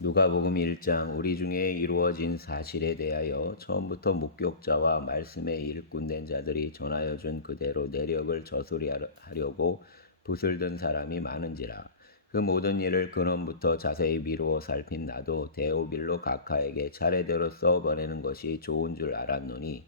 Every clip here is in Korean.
누가복음 1장 우리 중에 이루어진 사실에 대하여 처음부터 목격자와 말씀의 일꾼된 자들이 전하여 준 그대로 내력을 저술하려고 붓을 든 사람이 많은지라. 그 모든 일을 근원부터 자세히 미루어 살핀 나도 데오빌로 각하에게 차례대로 써보내는 것이 좋은 줄 알았노니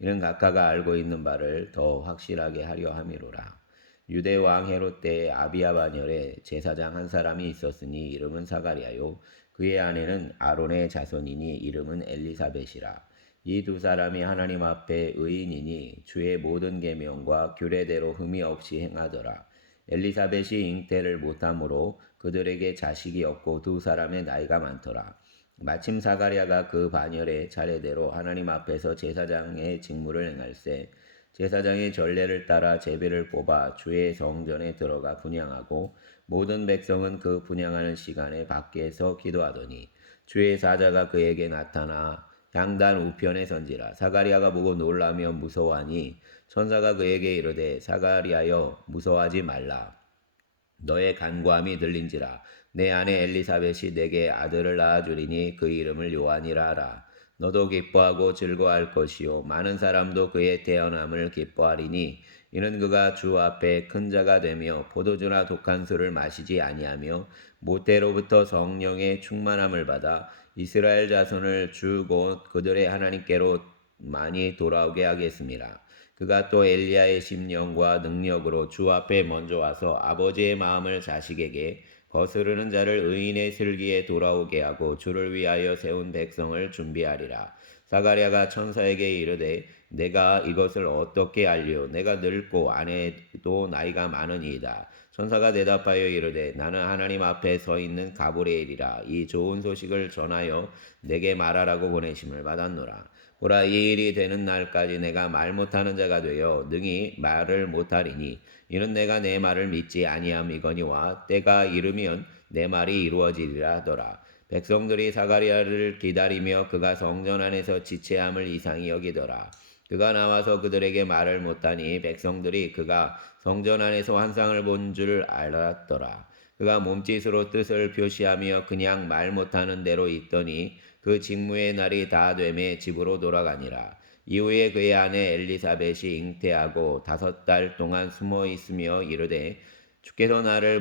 이는 각하가 알고 있는 바를 더 확실하게 하려 함이로라. 유대 왕 헤롯 때 아비야 반열에 제사장 한 사람이 있었으니 이름은 사가랴요 그의 아내는 아론의 자손이니 이름은 엘리사벳이라. 이 두 사람이 하나님 앞에 의인이니 주의 모든 계명과 규례대로 흠이 없이 행하더라. 엘리사벳이 잉태를 못하므로 그들에게 자식이 없고 두 사람의 나이가 많더라. 마침 사가랴가 그 반열에 차례대로 하나님 앞에서 제사장의 직무를 행할세 제사장의 전례를 따라 제비를 뽑아 주의 성전에 들어가 분향하고 모든 백성은 그 분향하는 시간에 밖에서 기도하더니 주의 사자가 그에게 나타나 향단 우편에 선지라. 사가랴가 보고 놀라며 무서워하니 천사가 그에게 이르되 사가랴여 무서워하지 말라. 너의 간구함이 들린지라. 내 아내 엘리사벳이 내게 아들을 낳아주리니 그 이름을 요한이라 하라. 너도 기뻐하고 즐거워할 것이요 많은 사람도 그의 태어남을 기뻐하리니 이는 그가 주 앞에 큰 자가 되며 포도주나 독한 술을 마시지 아니하며 모태로부터 성령의 충만함을 받아 이스라엘 자손을 주 곧 그들의 하나님께로 많이 돌아오게 하겠습니다. 그가 또 엘리야의 심령과 능력으로 주 앞에 먼저 와서 아버지의 마음을 자식에게 거스르는 자를 의인의 슬기에 돌아오게 하고 주를 위하여 세운 백성을 준비하리라. 사가랴가 천사에게 이르되 내가 이것을 어떻게 알리오? 내가 늙고 아내도 나이가 많으니이다. 천사가 대답하여 이르되 나는 하나님 앞에 서 있는 가브리엘이라. 이 좋은 소식을 전하여 내게 말하라고 보내심을 받았노라. 보라, 이 일이 되는 날까지 내가 말 못하는 자가 되어 능히 말을 못하리니 이는 내가 내 말을 믿지 아니함이거니와 때가 이르면 내 말이 이루어지리라 하더라. 백성들이 사가랴를 기다리며 그가 성전 안에서 지체함을 이상히 여기더라. 그가 나와서 그들에게 말을 못하니 백성들이 그가 성전 안에서 환상을 본 줄 알았더라. 그가 몸짓으로 뜻을 표시하며 그냥 말 못하는 대로 있더니 그 직무의 날이 다 되매 집으로 돌아가니라. 이후에 그의 아내 엘리사벳이 잉태하고 5달 동안 숨어 있으며 이르되 주께서 나를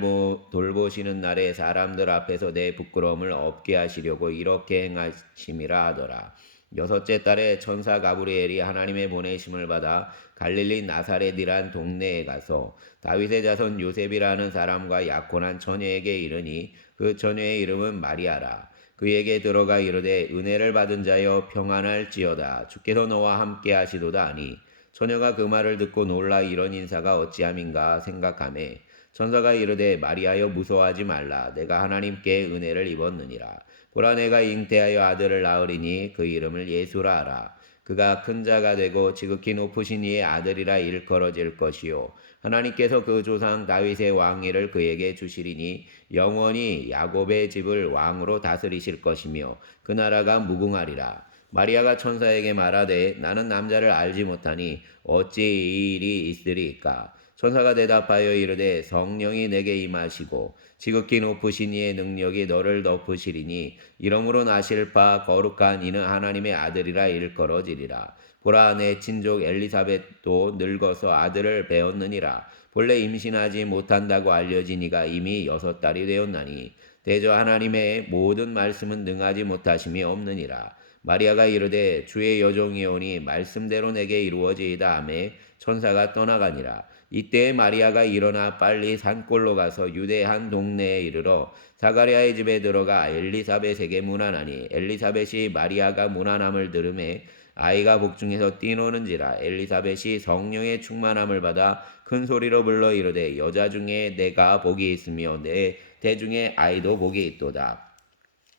돌보시는 날에 사람들 앞에서 내 부끄러움을 없게 하시려고 이렇게 행하심이라 하더라. 6째 달에 천사 가브리엘이 하나님의 보내심을 받아 갈릴리 나사렛이란 동네에 가서 다윗의 자손 요셉이라는 사람과 약혼한 처녀에게 이르니 그 처녀의 이름은 마리아라. 그에게 들어가 이르되 은혜를 받은 자여 평안할지어다. 주께서 너와 함께 하시도다 하니 처녀가 그 말을 듣고 놀라 이런 인사가 어찌함인가 생각하매 천사가 이르되 마리아여 무서워하지 말라. 내가 하나님께 은혜를 입었느니라. 보라 내가 잉태하여 아들을 낳으리니 그 이름을 예수라 하라. 그가 큰 자가 되고 지극히 높으신 이의 아들이라 일컬어질 것이요 하나님께서 그 조상 다윗의 왕위를 그에게 주시리니 영원히 야곱의 집을 왕으로 다스리실 것이며 그 나라가 무궁하리라. 마리아가 천사에게 말하되 나는 남자를 알지 못하니 어찌 이 일이 있으리까? 천사가 대답하여 이르되 성령이 내게 임하시고 지극히 높으신 이의 능력이 너를 덮으시리니 이러므로 나실 바 거룩한 이는 하나님의 아들이라 일컬어지리라. 보라 내 친족 엘리사벳도 늙어서 아들을 배었느니라. 본래 임신하지 못한다고 알려진 이가 이미 6달이 되었나니 대저 하나님의 모든 말씀은 능하지 못하심이 없느니라. 마리아가 이르되 주의 여종이오니 말씀대로 내게 이루어지이다 하매 천사가 떠나가니라. 이때 마리아가 일어나 빨리 산골로 가서 유대 한 동네에 이르러 사가랴의 집에 들어가 엘리사벳에게 문안하니 엘리사벳이 마리아가 문안함을 들음에 아이가 복중에서 뛰노는지라. 엘리사벳이 성령의 충만함을 받아 큰 소리로 불러 이르되 여자 중에 내가 복이 있으며 내 대중에 아이도 복이 있도다.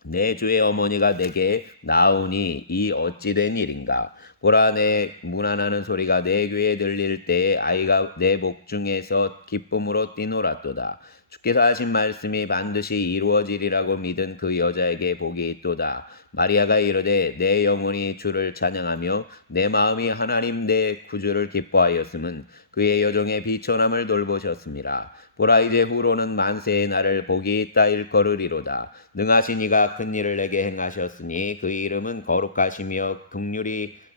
내 주의 어머니가 내게 나오니 이 어찌된 일인가? 보라 내 문안하는 소리가 내 귀에 들릴 때에 아이가 내 복중에서 기쁨으로 뛰놀았도다. 주께서 하신 말씀이 반드시 이루어지리라고 믿은 그 여자에게 복이 있도다. 마리아가 이르되 내 영혼이 주를 찬양하며 내 마음이 하나님 내 구주를 기뻐하였음은 그의 여종의 비천함을 돌보셨습니다. 보라 이제 후로는 만세의 날을 복이 있다 일컬으리로다. 능하신 이가 큰 일을 내게 행하셨으니 그 이름은 거룩하시며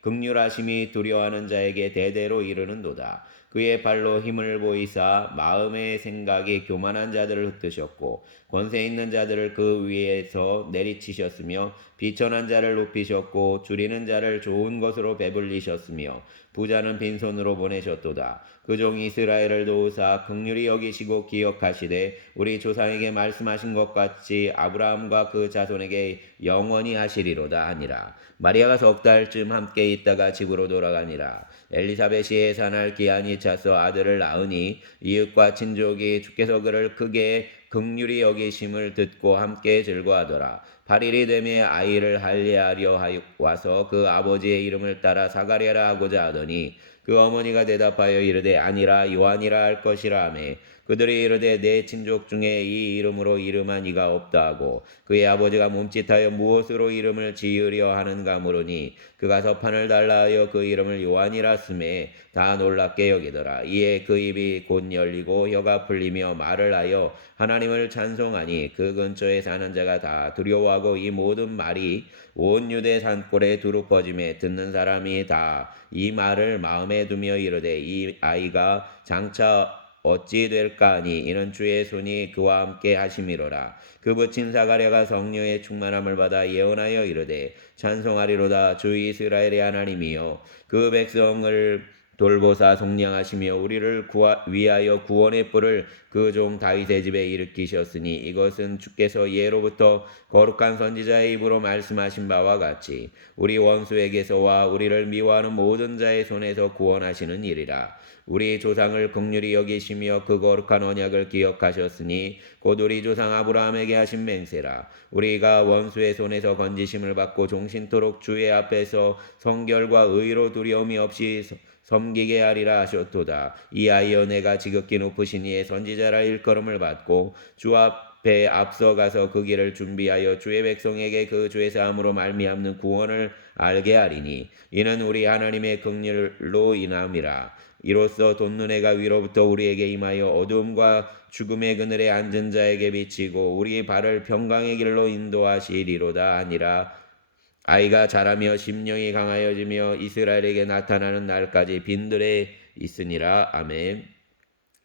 극률하심이 두려워하는 자에게 대대로 이르는도다. 그의 발로 힘을 보이사 마음의 생각이 교만한 자들을 흩으셨고 권세 있는 자들을 그 위에서 내리치셨으며 비천한 자를 높이셨고 줄이는 자를 좋은 것으로 배불리셨으며 부자는 빈손으로 보내셨도다. 그 종 이스라엘을 도우사 긍휼히 여기시고 기억하시되 우리 조상에게 말씀하신 것 같이 아브라함과 그 자손에게 영원히 하시리로다 하니라. 마리아가 석 달쯤 함께 있다가 집으로 돌아가니라. 엘리사벳이 해산할 기한이 차서 아들을 낳으니 이웃과 친족이 주께서 그를 크게 긍휼히 여기심을 듣고 함께 즐거워하더라. 8일이 되매 아이를 할례하려 와서 그 아버지의 이름을 따라 사가랴라 하고자 하더니 그 어머니가 대답하여 이르되 아니라 요한이라 할 것이라 하매 그들이 이르되 내 친족 중에 이 이름으로 이름한 이가 없다 하고 그의 아버지가 몸짓하여 무엇으로 이름을 지으려 하는가 물으니 그가 서판을 달라 하여 그 이름을 요한이라 쓰매 다 놀랍게 여기더라. 이에 그 입이 곧 열리고 혀가 풀리며 말을 하여 하나님을 찬송하니 그 근처에 사는 자가 다 두려워하고 이 모든 말이 온 유대 산골에 두루 퍼짐에 듣는 사람이 다 이 말을 마음에 두며 이르되 이 아이가 장차 어찌 될까 하니 이는 주의 손이 그와 함께 하심이로라. 그 붙인 사가랴가 성령의 충만함을 받아 예언하여 이르되 찬송하리로다. 주 이스라엘의 하나님이여 그 백성을 돌보사 속량하시며 우리를 위하여 구원의 뿔을 그 종 다윗의 집에 일으키셨으니 이것은 주께서 예로부터 거룩한 선지자의 입으로 말씀하신 바와 같이 우리 원수에게서와 우리를 미워하는 모든 자의 손에서 구원하시는 일이라. 우리 조상을 긍휼히 여기시며 그 거룩한 언약을 기억하셨으니 곧 우리 조상 아브라함에게 하신 맹세라. 우리가 원수의 손에서 건지심을 받고 종신토록 주의 앞에서 성결과 의로 두려움이 없이 섬기게 하리라 하셨도다. 이하여 내가 지극히 높으신 이의 선지자라 일컬음을 받고 주 앞에 앞서가서 그 길을 준비하여 주의 백성에게 그 죄사함으로 말미암는 구원을 알게 하리니 이는 우리 하나님의 긍휼로 인함이라. 이로써 돋는 해가 위로부터 우리에게 임하여 어두움과 죽음의 그늘에 앉은 자에게 비치고 우리 발을 평강의 길로 인도하시리로다 하니라. 아이가 자라며 심령이 강하여지며 이스라엘에게 나타나는 날까지 빈들에 있으니라. 아멘.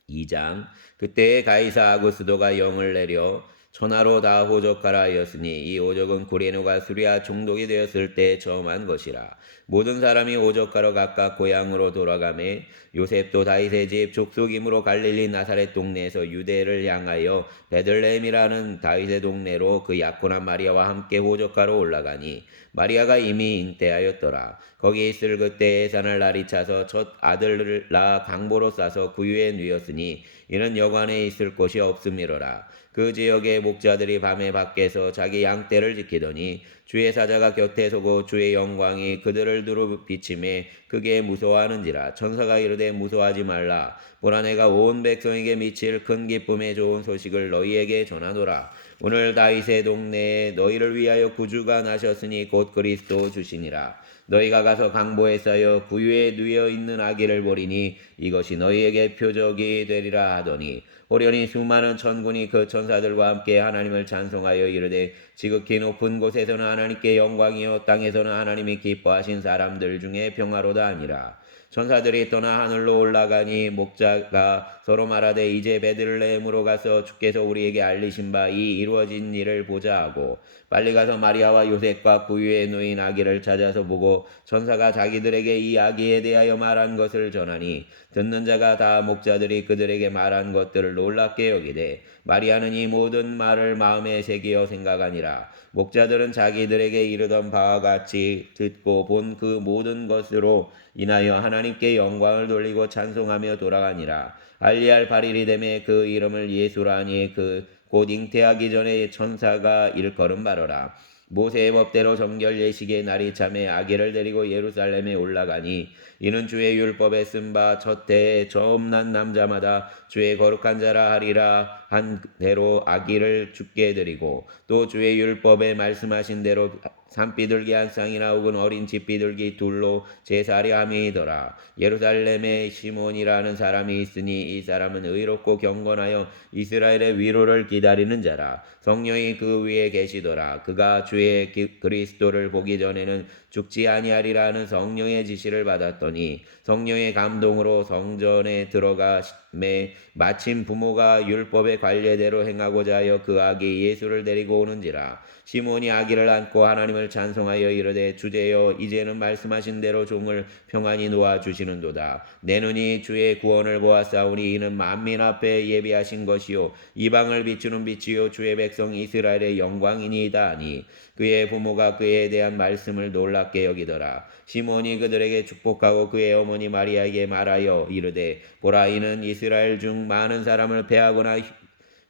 2장. 그때에 가이사 아구스도가 영을 내려 천하로 다 호적하라 하였으니 이 호적은 구레노가 수리아 총독이 되었을 때 처음 한 것이라. 모든 사람이 호적하러 각각 고향으로 돌아가매 요셉도 다윗의 집 족속이므로 갈릴리 나사렛 동네에서 유대를 향하여 베들레헴이라는 다윗의 동네로 그 약혼한 마리아와 함께 호적하러 올라가니 마리아가 이미 잉태하였더라. 거기 있을 그때 해산할 날이 차서 첫 아들을 낳아 강보로 싸서 구유에 누였으니 이는 여관에 있을 곳이 없음이로라. 그 지역의 목자들이 밤에 밖에서 자기 양떼를 지키더니 주의 사자가 곁에 서고 주의 영광이 그들을 두루 비침에 크게 무서워하는지라. 천사가 이르되 무서워하지 말라. 보라 내가 온 백성에게 미칠 큰 기쁨의 좋은 소식을 너희에게 전하노라. 오늘 다윗의 동네에 너희를 위하여 구주가 나셨으니 곧 그리스도 주시니라. 너희가 가서 강보에 쌓여 구유에 누여 있는 아기를 보리니 이것이 너희에게 표적이 되리라 하더니 호련히 수많은 천군이 그 천사들과 함께 하나님을 찬송하여 이르되 지극히 높은 곳에서는 하나님께 영광이요 땅에서는 하나님이 기뻐하신 사람들 중에 평화로다 하니라. 천사들이 떠나 하늘로 올라가니 목자가 서로 말하되 이제 베들레헴으로 가서 주께서 우리에게 알리신 바 이 이루어진 일을 보자 하고 빨리 가서 마리아와 요셉과 구유에 누인 아기를 찾아서 보고 천사가 자기들에게 이 아기에 대하여 말한 것을 전하니 듣는 자가 다 목자들이 그들에게 말한 것들을 놀랍게 여기되 마리아는 이 모든 말을 마음에 새기어 생각하니라. 목자들은 자기들에게 이르던 바와 같이 듣고 본 그 모든 것으로 인하여 하나님께 영광을 돌리고 찬송하며 돌아가니라. 알리할 8일이 되매 그 이름을 예수라 하니 그 곧 잉태하기 전에 천사가 일컬음 바로라. 모세의 법대로 정결 예식의 날이 참에 아기를 데리고 예루살렘에 올라가니 이는 주의 율법에 쓴 바 첫 해에 처음 난 남자마다 주의 거룩한 자라 하리라 한 대로 아기를 죽게 드리고 또 주의 율법에 말씀하신 대로 산비둘기 한 쌍이나 혹은 어린 집비둘기 둘로 제사하려 함이더라. 예루살렘에 시몬이라는 사람이 있으니 이 사람은 의롭고 경건하여 이스라엘의 위로를 기다리는 자라. 성령이 그 위에 계시더라. 그가 주의 그리스도를 보기 전에는 죽지 아니하리라는 성령의 지시를 받았더니 성령의 감동으로 성전에 들어가매 마침 부모가 율법의 관례대로 행하고자 하여 그 아기 예수를 데리고 오는지라. 시몬이 아기를 안고 하나님을 찬송하여 이르되 주제여 이제는 말씀하신 대로 종을 평안히 놓아 주시는도다. 내 눈이 주의 구원을 보았사오니 이는 만민 앞에 예비하신 것이요 이방을 비추는 빛이요 주의 백성 이스라엘의 영광이니이다 하니 그의 부모가 그에 대한 말씀을 놀랍게 여기더라. 시몬이 그들에게 축복하고 그의 어머니 마리아에게 말하여 이르되 보라 이는 이스라엘 중 많은 사람을 패하거나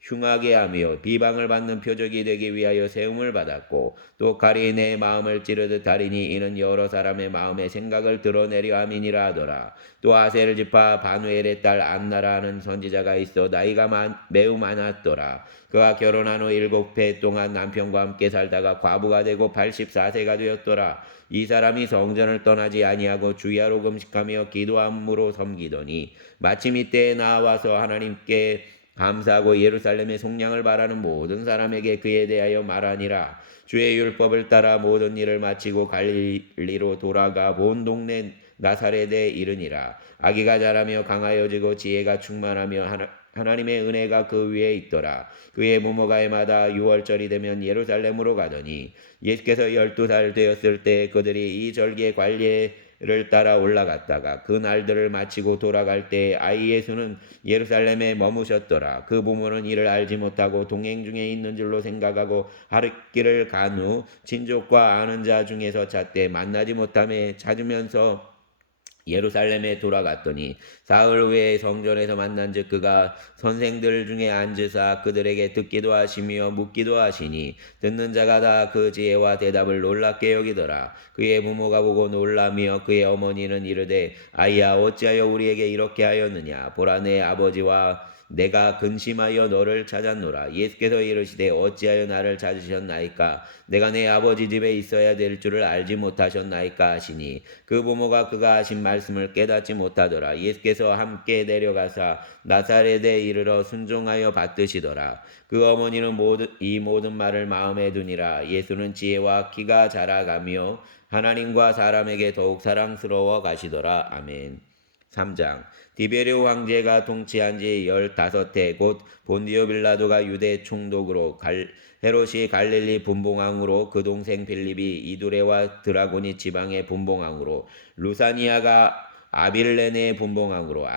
흉하게 하며 비방을 받는 표적이 되기 위하여 세움을 받았고 또 가리 내 마음을 찌르듯 하리니 이는 여러 사람의 마음의 생각을 드러내려 함이니라 하더라. 또 아셀 지파 바누엘의 딸 안나라 하는 선지자가 있어 나이가 매우 많았더라. 그가 결혼한 후 7해 동안 남편과 함께 살다가 과부가 되고 84세가 되었더라. 이 사람이 성전을 떠나지 아니하고 주야로 금식하며 기도함으로 섬기더니 마침 이때에 나와서 하나님께 감사하고 예루살렘의 속량을 바라는 모든 사람에게 그에 대하여 말하니라. 주의 율법을 따라 모든 일을 마치고 갈릴리로 돌아가 본 동네 나사렛에 이르니라. 아기가 자라며 강하여지고 지혜가 충만하며 하나님의 은혜가 그 위에 있더라. 그의 부모가 해마다 6월절이 되면 예루살렘으로 가더니 예수께서 12살 되었을 때 그들이 이 절기의 관례를 따라 올라갔다가 그 날들을 마치고 돌아갈 때 아이 예수는 예루살렘에 머무셨더라. 그 부모는 이를 알지 못하고 동행 중에 있는 줄로 생각하고 하룻길을 간 후 친족과 아는 자 중에서 찾되 만나지 못하며 찾으면서 예루살렘에 돌아갔더니 사흘 후에 성전에서 만난즉 그가 선생들 중에 앉으사 그들에게 듣기도 하시며 묻기도 하시니 듣는 자가 다 그 지혜와 대답을 놀랍게 여기더라. 그의 부모가 보고 놀라며 그의 어머니는 이르되 아이야 어찌하여 우리에게 이렇게 하였느냐. 보라 내 아버지와 내가 근심하여 너를 찾았노라. 예수께서 이르시되 어찌하여 나를 찾으셨나이까. 내가 내 아버지 집에 있어야 될 줄을 알지 못하셨나이까 하시니 그 부모가 그가 하신 말씀을 깨닫지 못하더라. 예수께서 함께 내려가사 나사렛에 이르러 순종하여 받드시더라. 그 어머니는 이 모든 말을 마음에 두니라. 예수는 지혜와 키가 자라가며 하나님과 사람에게 더욱 사랑스러워 가시더라. 아멘. 3장 디베르 황제가 통치한 지 15해 곧 본디오 빌라도가 유대 총독으로 헤롯이 갈릴리 분봉왕으로 그 동생 빌립이 이두레와 드라고니 지방의 분봉왕으로 루사니아가 아빌레네 분봉왕으로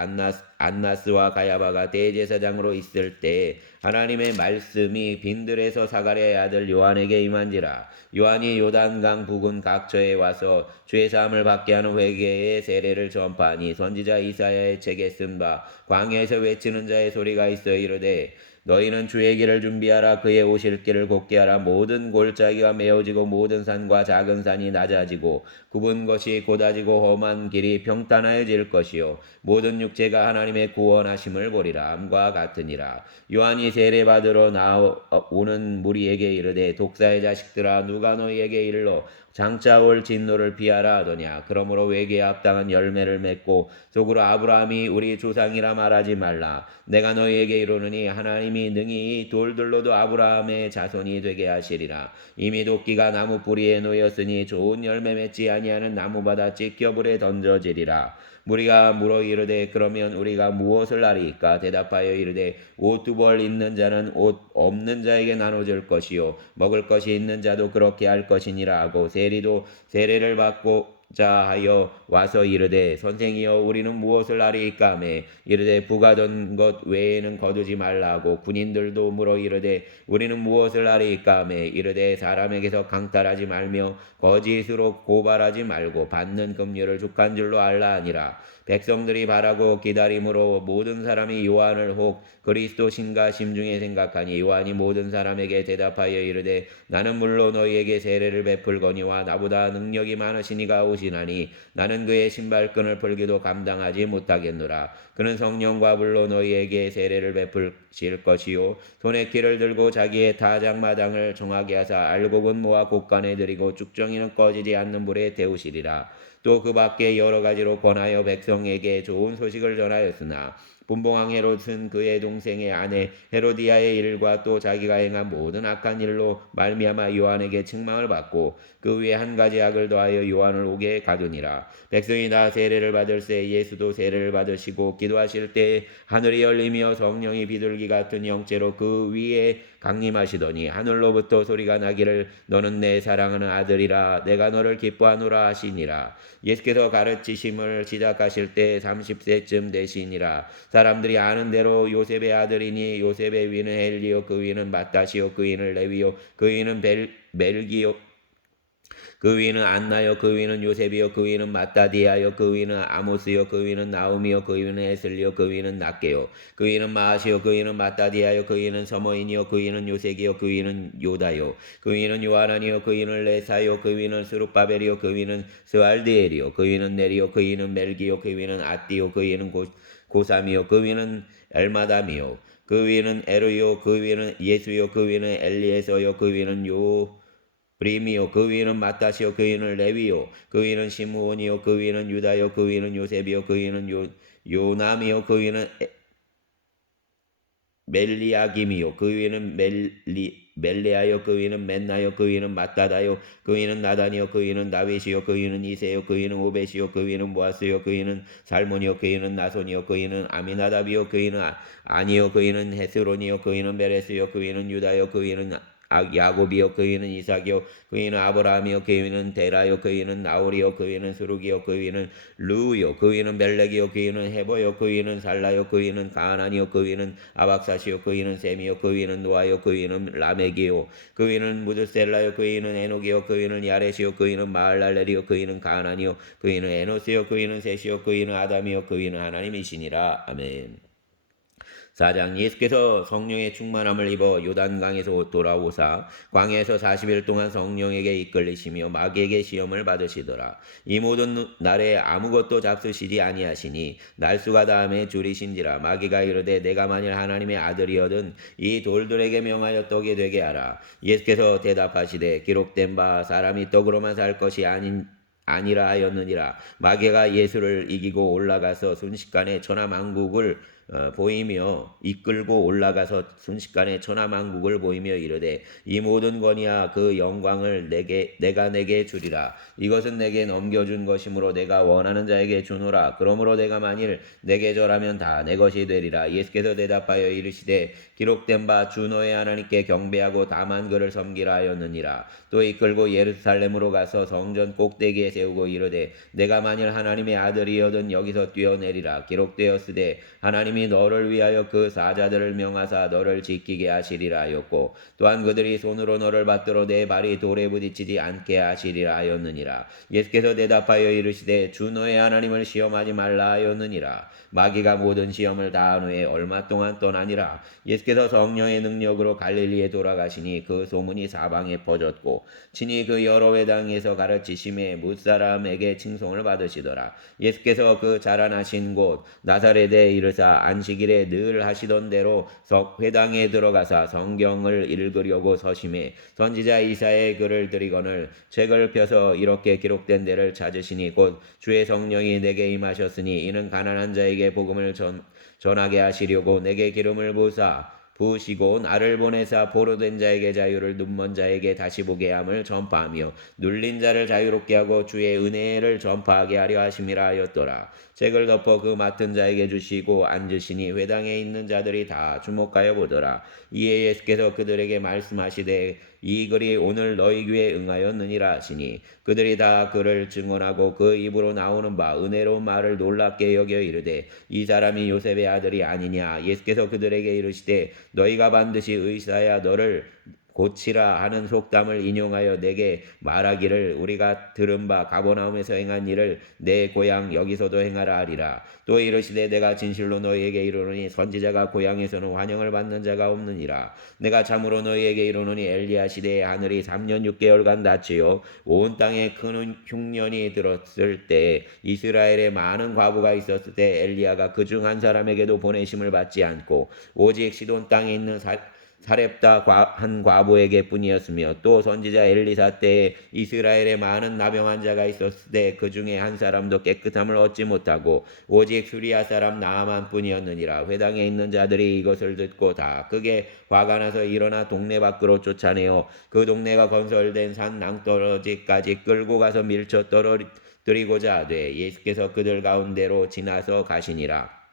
안나스와 가야바가 대제사장으로 있을 때 하나님의 말씀이 빈들에서 사가랴의 아들 요한에게 임한지라. 요한이 요단강 부근 각처에 와서 죄사함을 받게 하는 회개의 세례를 전파하니 선지자 이사야의 책에 쓴 바 광야에서 외치는 자의 소리가 있어 이르되 너희는 주의 길을 준비하라. 그의 오실 길을 곱게 하라. 모든 골짜기가 메어지고 모든 산과 작은 산이 낮아지고 굽은 것이 곧아지고 험한 길이 평탄하여질 것이요 모든 육체가 하나님의 구원하심을 보리라. 함과 같으니라. 요한이 세례받으러 나오는 무리에게 이르되 독사의 자식들아 누가 너희에게 이르러 장차 올 진노를 피하라 하더냐. 그러므로 외계에 합당한 열매를 맺고 속으로 아브라함이 우리 조상이라 말하지 말라. 내가 너희에게 이르노니 하나님이 능히 이 돌들로도 아브라함의 자손이 되게 하시리라. 이미 도끼가 나무 뿌리에 놓였으니 좋은 열매 맺지 아니하는 나무마다 찢겨 불에 던져지리라. 무리가 물어 이르되 그러면 우리가 무엇을 하리까. 대답하여 이르되 옷 두 벌 있는 자는 옷 없는 자에게 나눠줄 것이요 먹을 것이 있는 자도 그렇게 할 것이니라 하고 세리도 세례를 받고 하여 와서 이르되 선생이여 우리는 무엇을 하리이까 하며 이르되 부가던 것 외에는 거두지 말라 하고 군인들도 물어 이르되 우리는 무엇을 하리이까 하며 이르되 사람에게서 강탈하지 말며 거짓으로 고발하지 말고 받는 금류를 족한 줄로 알라 하니라. 백성들이 바라고 기다림으로 모든 사람이 요한을 혹 그리스도신가 심중에 생각하니 요한이 모든 사람에게 대답하여 이르되 나는 물로 너희에게 세례를 베풀거니와 나보다 능력이 많으시니가 오시나니 나는 그의 신발끈을 풀기도 감당하지 못하겠노라. 그는 성령과 불로 너희에게 세례를 베풀실 것이요 손에 키를 들고 자기의 타작마당을 정하게 하사 알곡은 모아 곳간에 들이고 쭉정이는 꺼지지 않는 불에 데우시리라. 또 그 밖에 여러 가지로 권하여 백성에게 좋은 소식을 전하였으나 분봉왕 헤롯은 그의 동생의 아내 헤로디아의 일과 또 자기가 행한 모든 악한 일로 말미암아 요한에게 책망을 받고 그 위에 한 가지 악을 더하여 요한을 옥에 가두니라. 백성이 다 세례를 받을새 예수도 세례를 받으시고 기도하실 때 하늘이 열리며 성령이 비둘기 같은 형체로 그 위에 강림하시더니 하늘로부터 소리가 나기를 너는 내 사랑하는 아들이라 내가 너를 기뻐하노라 하시니라. 예수께서 가르치심을 시작하실 때 30세쯤 되시니라. 사람들이 아는 대로 요셉의 아들이니 요셉의 위는 헬리요 그 위는 마따시요 그 위는 레위요 그 위는 멜기요 그 위는 안나요 그 위는 요셉이요 그 위는 마따디아요 그 위는 아모스요 그 위는 나오미요 그 위는 에슬리요 그 위는 낫게요 그 위는 마아시요 그 위는 마따디아요 그 위는 서머인이요 그 위는 요색이요 그 위는 요다요 그 위는 요하나니요 그 위는 레사요 그 위는 스룹바벨이요 그 위는 스알디엘이요 그 위는 네리요 그 위는 멜기요 그 위는 아띠요 그 위는 고삼이요 그 위는 엘마담이요 그 위는 에르요 그 위는 예수요 그 위는 엘리에서요 그 위는 브리미요 그 위는 마따시요 그 위는 레위요 그 위는 시므온이요 그 위는 유다요 그 위는 요셉이요 그 위는 요남이요 그 위는 멜리아김이요 그 위는 멜레아요 그 위는 맨나요 그 위는 마따다요 그 위는 나단이요 그 위는 다윗이요 그 위는 이세요 그 위는 오벳이요 그 위는 보아스요 그 위는 살몬이요 그 위는 나손이요 그 위는 아미나답이요 그 위는 아니요 그 위는 헤스론이요 그 위는 베레스요 그 위는 유다요 그 위는 야곱이요 그 위는 이삭이요 그 위는 아브라함이요 그 위는 데라요 그 위는 나홀이요 그 위는 스룩이요 그 위는 루요 그 위는 멜렉이요 그 위는 헤버요 그 위는 살라요 그 위는 가나니요 그 위는 아박사시요 그 위는 셈이요 그 위는 노아요 그 위는 라멕이요 그 위는 무드셀라요 그 위는 에녹이요 그 위는 야렛이요 그 위는 마할랄렐이요 그 위는 가나니요 그 위는 에노스요 그 위는 셋이요 그 위는 아담이요 그 위는 하나님이시니라. 아멘. 4장 예수께서 성령의 충만함을 입어 요단강에서 돌아오사 광야에서 40일 동안 성령에게 이끌리시며 마귀에게 시험을 받으시더라. 이 모든 날에 아무것도 잡수시지 아니하시니 날수가 다음에 줄이신지라. 마귀가 이르되 내가 만일 하나님의 아들이어든 이 돌들에게 명하여 떡이 되게 하라. 예수께서 대답하시되 기록된 바 사람이 떡으로만 살 것이 아니라 하였느니라. 마귀가 예수를 이기고 올라가서 순식간에 천하만국을 보이며 이끌고 올라가서 순식간에 천하만국을 보이며 이르되 이 모든 권위와 그 영광을 내가 내게 주리라. 이것은 내게 넘겨준 것이므로 내가 원하는 자에게 주노라. 그러므로 내가 만일 내게 절하면 다 내 것이 되리라. 예수께서 대답하여 이르시되 기록된 바 주 너의 하나님께 경배하고 다만 그를 섬기라 하였느니라. 또 이끌고 예루살렘으로 가서 성전 꼭대기에 세우고 이르되 내가 만일 하나님의 아들이여든 여기서 뛰어내리라. 기록되었으되 하나님이 너를 위하여 그 사자들을 명하사 너를 지키게 하시리라 하였고 또한 그들이 손으로 너를 받들어 내 발이 돌에 부딪히지 않게 하시리라 하였느니라. 예수께서 대답하여 이르시되 주 너의 하나님을 시험하지 말라 하였느니라. 마귀가 모든 시험을 다한 후에 얼마 동안 떠나니라. 예수께서 성령의 능력으로 갈릴리에 돌아가시니 그 소문이 사방에 퍼졌고 친히 그 여러 회당에서 가르치심에 뭇사람에게 칭송을 받으시더라. 예수께서 그 자라나신 곳 나사렛에 이르사 안식일에 늘 하시던 대로 회당에 들어가사 성경을 읽으려고 서심해 선지자 이사야의 글을 들이거늘 책을 펴서 이렇게 기록된 데를 찾으시니 곧 주의 성령이 내게 임하셨으니 이는 가난한 자에게 복음을 전하게 하시려고 내게 기름을 부으시고 나를 보내사 보로된 자에게 자유를 눈먼 자에게 다시 보게 함을 전파하며 눌린 자를 자유롭게 하고 주의 은혜를 전파하게 하려 하심이라 하였더라. 책을 덮어 그 맡은 자에게 주시고 앉으시니 회당에 있는 자들이 다 주목하여 보더라. 이에 예수께서 그들에게 말씀하시되 이 글이 오늘 너희 귀에 응하였느니라 하시니 그들이 다 그를 증언하고 그 입으로 나오는 바 은혜로운 말을 놀랍게 여겨 이르되 이 사람이 요셉의 아들이 아니냐. 예수께서 그들에게 이르시되 너희가 반드시 의사야 너를 고치라 하는 속담을 인용하여 내게 말하기를 우리가 들은 바 가버나움에서 행한 일을 내 고향 여기서도 행하라 하리라. 또 이르시되 내가 진실로 너희에게 이르노니 선지자가 고향에서는 환영을 받는 자가 없느니라. 내가 참으로 너희에게 이르노니 엘리야 시대에 하늘이 3년 6개월간 닫히어 온 땅에 큰 흉년이 들었을 때 이스라엘에 많은 과부가 있었을 때 엘리야가 그중 한 사람에게도 보내심을 받지 않고 오직 시돈 땅에 있는 사렙다 한 과부에게 뿐이었으며 또 선지자 엘리사 때에 이스라엘에 많은 나병 환자가 있었을 때 그 중에 한 사람도 깨끗함을 얻지 못하고 오직 수리아 사람 나아만 뿐이었느니라. 회당에 있는 자들이 이것을 듣고 다 크게 화가 나서 일어나 동네 밖으로 쫓아내어 그 동네가 건설된 산 낭떠러지까지 끌고 가서 밀쳐 떨어뜨리고자 하되 예수께서 그들 가운데로 지나서 가시니라.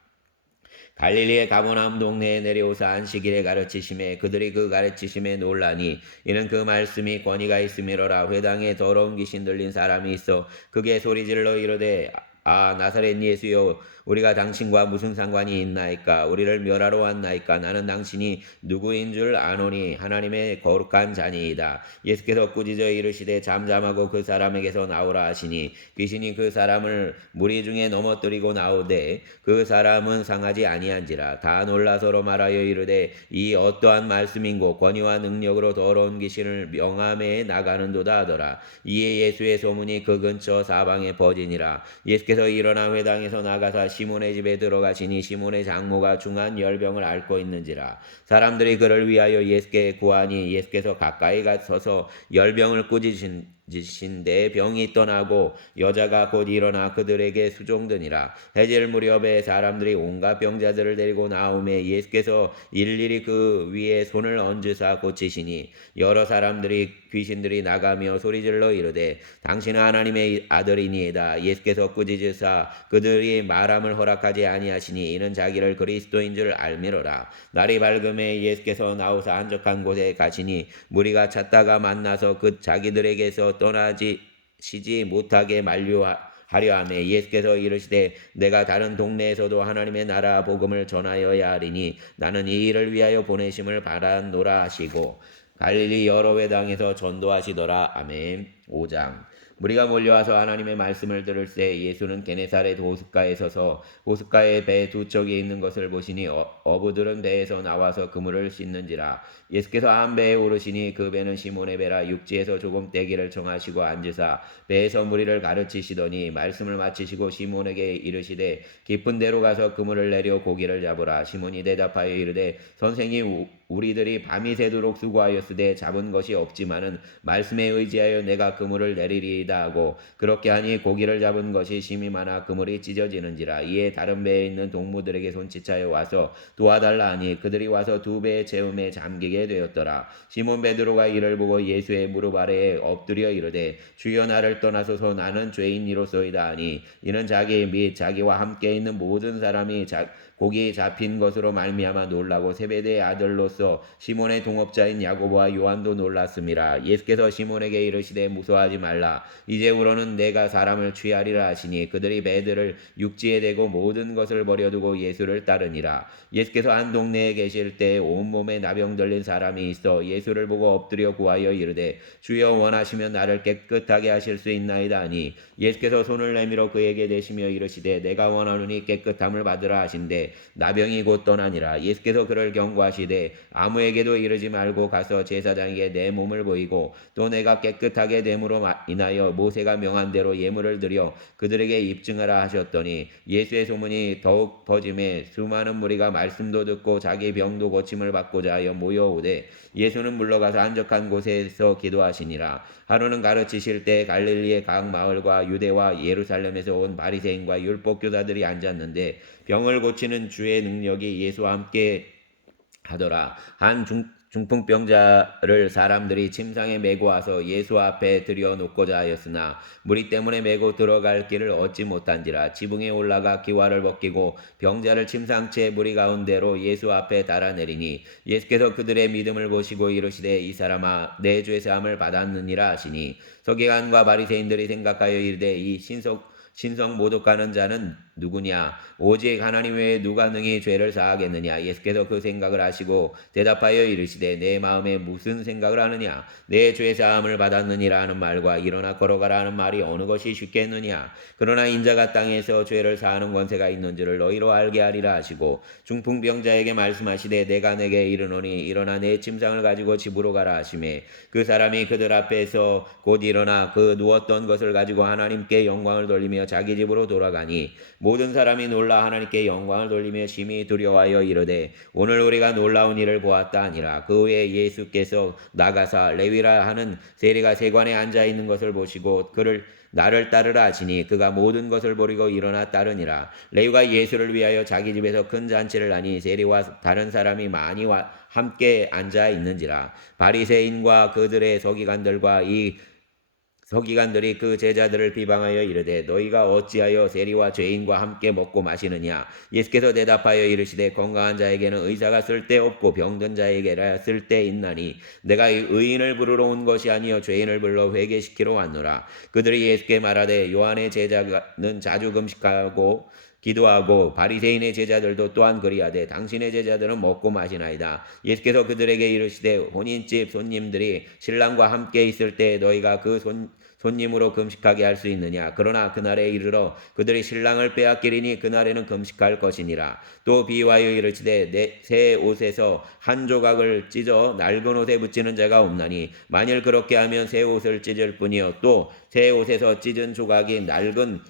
갈릴리의 가버나움 동네에 내려오사 안식일에 가르치심에 그들이 그 가르치심에 놀라니 이는 그 말씀이 권위가 있음이로라. 회당에 더러운 귀신 들린 사람이 있어 크게 소리질러 이르되 나사렛 예수여 우리가 당신과 무슨 상관이 있나이까. 우리를 멸하러 왔나이까. 나는 당신이 누구인 줄 아노니 하나님의 거룩한 자니이다. 예수께서 꾸짖어 이르시되 잠잠하고 그 사람에게서 나오라 하시니 귀신이 그 사람을 무리 중에 넘어뜨리고 나오되 그 사람은 상하지 아니한지라. 다 놀라 서로 말하여 이르되 이 어떠한 말씀인고 권위와 능력으로 더러운 귀신을 명함에 나가는도다 하더라. 이에 예수의 소문이 그 근처 사방에 퍼지니라. 예수께서 일어나 회당에서 나가사 시몬의 집에 들어가시니 시몬의 장모가 중한 열병을 앓고 있는지라. 사람들이 그를 위하여 예수께 구하니 예수께서 가까이 가서서 열병을 꾸짖으신데 병이 떠나고 여자가 곧 일어나 그들에게 수종드니라. 해질 무렵에 사람들이 온갖 병자들을 데리고 나오매 예수께서 일일이 그 위에 손을 얹으사 고치시니 여러 사람들이 귀신들이 나가며 소리질러 이르되 당신은 하나님의 아들이니이다. 예수께서 꾸짖으사 그들이 말함을 허락하지 아니하시니 이는 자기를 그리스도인 줄 알미로라. 날이 밝음에 예수께서 나오사 한적한 곳에 가시니 무리가 찾다가 만나서 그 자기들에게서 떠나시지 못하게 만류하려 하매 예수께서 이르시되 내가 다른 동네에서도 하나님의 나라 복음을 전하여야 하리니 나는 이 일을 위하여 보내심을 바라노라 하시고 갈릴리 여러 회당에서 전도하시더라. 아멘. 5장. 무리가 몰려와서 하나님의 말씀을 들을새 예수는 게네사렛 호숫가에 서서 호숫가에 배 두 척이 있는 것을 보시니 어부들은 배에서 나와서 그물을 씻는지라. 예수께서 한 배에 오르시니 그 배는 시몬의 배라. 육지에서 조금 떼기를 청하시고 앉으사 배에서 무리를 가르치시더니 말씀을 마치시고 시몬에게 이르시되 깊은 데로 가서 그물을 내려 고기를 잡으라. 시몬이 대답하여 이르되 선생님 우리들이 밤이 새도록 수고하였으되 잡은 것이 없지만은 말씀에 의지하여 내가 그물을 내리리이다 하고 그렇게 하니 고기를 잡은 것이 심히 많아 그물이 찢어지는지라. 이에 다른 배에 있는 동무들에게 손짓하여 와서 도와달라 하니 그들이 와서 두 배의 채움에 잠기게 되었더라. 시몬 베드로가 이를 보고 예수의 무릎 아래에 엎드려 이르되 주여 나를 떠나소서 나는 죄인이로소이다 하니 이는 자기 및 자기와 함께 있는 모든 사람이 고기 잡힌 것으로 말미암아 놀라고 세베대의 아들로서 시몬의 동업자인 야고보와 요한도 놀랐음이라. 예수께서 시몬에게 이르시되 무서워하지 말라. 이제부로는 내가 사람을 취하리라 하시니 그들이 배들을 육지에 대고 모든 것을 버려두고 예수를 따르니라. 예수께서 한 동네에 계실 때 온몸에 나병 들린 사람이 있어 예수를 보고 엎드려 구하여 이르되 주여 원하시면 나를 깨끗하게 하실 수 있나이다 하니 예수께서 손을 내밀어 그에게 대시며 이르시되 내가 원하노니 깨끗함을 받으라 하신대 나병이 곧 떠나니라. 예수께서 그를 경고하시되 아무에게도 이르지 말고 가서 제사장에게 내 몸을 보이고 또 내가 깨끗하게 됨으로 인하여 모세가 명한 대로 예물을 드려 그들에게 입증하라 하셨더니 예수의 소문이 더욱 퍼짐에 수많은 무리가 말씀도 듣고 자기 병도 고침을 받고자 하여 모여오되 예수는 물러가서 한적한 곳에서 기도하시니라. 하루는 가르치실 때 갈릴리의 각 마을과 유대와 예루살렘에서 온 바리새인과 율법교사들이 앉았는데 병을 고치는 주의 능력이 예수와 함께 하더라. 한 중풍병자를 사람들이 침상에 메고 와서 예수 앞에 들여놓고자 하였으나 무리 때문에 메고 들어갈 길을 얻지 못한지라. 지붕에 올라가 기와를 벗기고 병자를 침상채 무리 가운데로 예수 앞에 달아내리니 예수께서 그들의 믿음을 보시고 이르시되 이 사람아 내 죄 사함을 받았느니라 하시니 서기관과 바리새인들이 생각하여 이르되 이 신성 모독하는 자는 누구냐? 오직 하나님 외에 누가 능히 죄를 사하겠느냐? 예수께서 그 생각을 하시고 대답하여 이르시되 내 마음에 무슨 생각을 하느냐? 내 죄 사함을 받았느니라 하는 말과 일어나 걸어가라 하는 말이 어느 것이 쉽겠느냐? 그러나 인자가 땅에서 죄를 사하는 권세가 있는 줄을 너희로 알게 하리라 하시고 중풍병자에게 말씀하시되 내가 내게 이르노니 일어나 내 침상을 가지고 집으로 가라 하시매 그 사람이 그들 앞에서 곧 일어나 그 누웠던 것을 가지고 하나님께 영광을 돌리며 자기 집으로 돌아가니 모든 사람이 놀라 하나님께 영광을 돌리며 심히 두려워하여 이르되 오늘 우리가 놀라운 일을 보았다 하니라. 그 후에 예수께서 나가사 레위라 하는 세리가 세관에 앉아 있는 것을 보시고 그를 나를 따르라 하시니 그가 모든 것을 버리고 일어나 따르니라. 레위가 예수를 위하여 자기 집에서 큰 잔치를 하니 세리와 다른 사람이 많이 함께 앉아 있는지라. 바리새인과 그들의 서기관들이 그 제자들을 비방하여 이르되 너희가 어찌하여 세리와 죄인과 함께 먹고 마시느냐. 예수께서 대답하여 이르시되 건강한 자에게는 의사가 쓸데없고 병든 자에게라 쓸데있나니 내가 의인을 부르러 온 것이 아니요 죄인을 불러 회개시키러 왔노라. 그들이 예수께 말하되 요한의 제자는 자주 금식하고 기도하고 바리새인의 제자들도 또한 그리하되 당신의 제자들은 먹고 마시나이다. 예수께서 그들에게 이르시되 혼인집 손님들이 신랑과 함께 있을 때 너희가 그 손님으로 금식하게 할 수 있느냐. 그러나 그날에 이르러 그들이 신랑을 빼앗기리니 그날에는 금식할 것이니라. 또 비유하여 이르시되 새 옷에서 한 조각을 찢어 낡은 옷에 붙이는 자가 없나니 만일 그렇게 하면 새 옷을 찢을 뿐이요 또 새 옷에서 찢은 조각이 낡은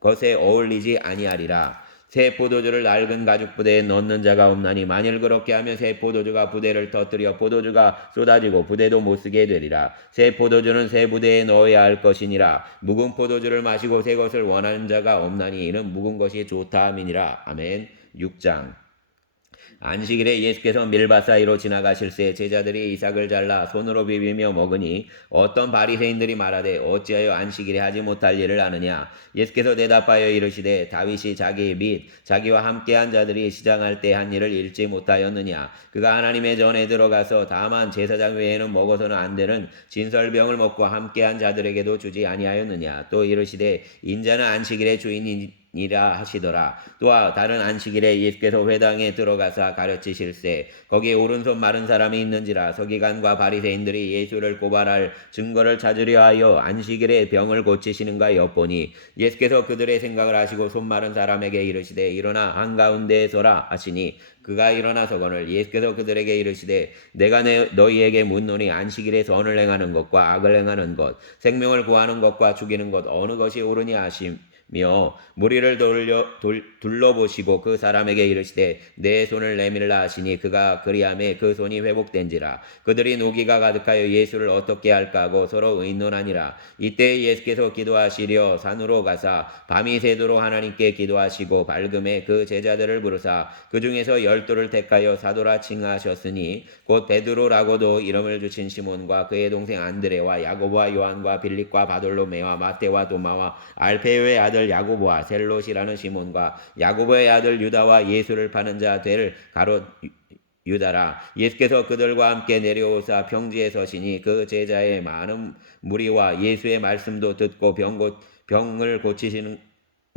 것에 어울리지 아니하리라. 새 포도주를 낡은 가죽 부대에 넣는 자가 없나니 만일 그렇게 하면 새 포도주가 부대를 터뜨려 포도주가 쏟아지고 부대도 못쓰게 되리라. 새 포도주는 새 부대에 넣어야 할 것이니라. 묵은 포도주를 마시고 새 것을 원하는 자가 없나니 이는 묵은 것이 좋다 함이니라. 아멘. 6장. 안식일에 예수께서 밀밭 사이로 지나가실새 제자들이 이삭을 잘라 손으로 비비며 먹으니 어떤 바리새인들이 말하되 어찌하여 안식일에 하지 못할 일을 하느냐. 예수께서 대답하여 이르시되 다윗이 자기 및 자기와 함께한 자들이 시장할 때 한 일을 잃지 못하였느냐. 그가 하나님의 전에 들어가서 다만 제사장 외에는 먹어서는 안 되는 진설병을 먹고 함께한 자들에게도 주지 아니하였느냐. 또 이르시되 인자는 안식일의 주인이라 하시더라. 또한 다른 안식일에 예수께서 회당에 들어가사 가르치실세 거기에 오른손 마른 사람이 있는지라. 서기관과 바리새인들이 예수를 고발할 증거를 찾으려 하여 안식일에 병을 고치시는가 엿보니 예수께서 그들의 생각을 하시고 손 마른 사람에게 이르시되 일어나 한가운데에 서라 하시니 그가 일어나 서거늘 예수께서 그들에게 이르시되 내가 너희에게 묻노니 안식일에 선을 행하는 것과 악을 행하는 것 생명을 구하는 것과 죽이는 것 어느 것이 옳으냐 하시며 무리를 둘러보시고 그 사람에게 이르시되 내 손을 내밀라 하시니 그가 그리하매 그 손이 회복된지라. 그들이 노기가 가득하여 예수를 어떻게 할까 하고 서로 의논하니라. 이때 예수께서 기도하시려 산으로 가사 밤이 새도록 하나님께 기도하시고 밝음에 그 제자들을 부르사 그 중에서 12를 택하여 사도라 칭하셨으니 곧 베드로라고도 이름을 주신 시몬과 그의 동생 안드레와 야고보와 요한과 빌립과 바돌로메와 마테와 도마와 알페오의 아들 야고보와 셀롯이라는 시몬과 야고보의 아들 유다와 예수를 파는 자 될 가롯 유다라. 예수께서 그들과 함께 내려오사 평지에 서시니 그 제자의 많은 무리와 예수의 말씀도 듣고 병을 고치시는